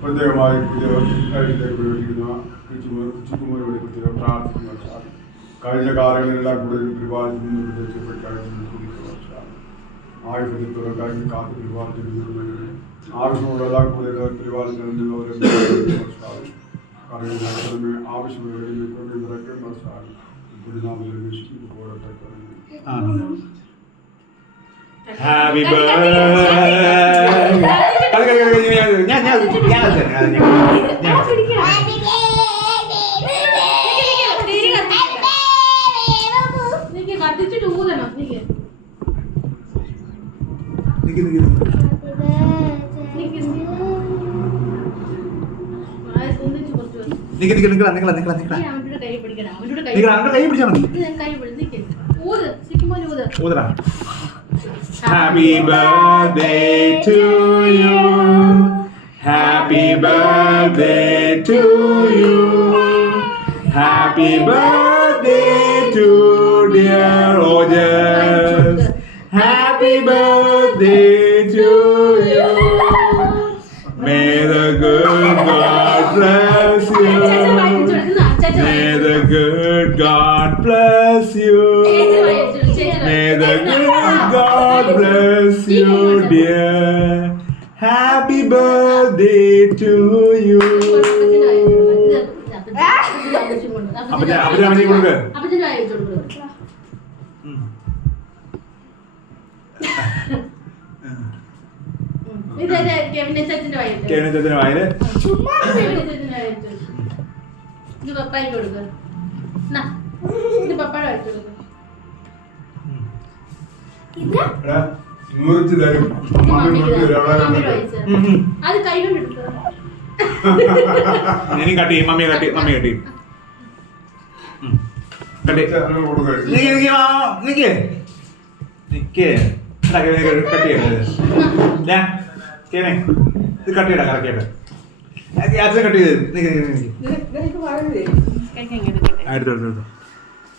പ്രത്യേകമായി കാര്യത്തിലേക്ക് പ്രവേശിക്കുന്ന ചുറ്റുമുറിപ്പെടുത്തിയ പ്രാർത്ഥിക്കുന്ന കഴിഞ്ഞ കാലങ്ങളിലെല്ലാം കൂടുതൽ പരിപാലിച്ചു ആയുധത്തോടെ കഴിഞ്ഞ് കാത്ത് പരിപാലിച്ചിരുന്നു ആവശ്യമുള്ള കൂടുതൽ പരിപാലിക്കുന്നതിന് ആവശ്യമുള്ള Happy birthday. Happy birthday to you. Happy birthday to you. Happy birthday to dear Rogers. Happy birthday to you. May the good God bless you. May the good God bless you. May the good God bless you, dear. Happy birthday to you. കട്ടി mummy കട്ടി ഇത് കട്ടിയിടാ കറക്റ്റായിട്ട് അച്ഛൻ cut ചെയ്ത് എടുത്തു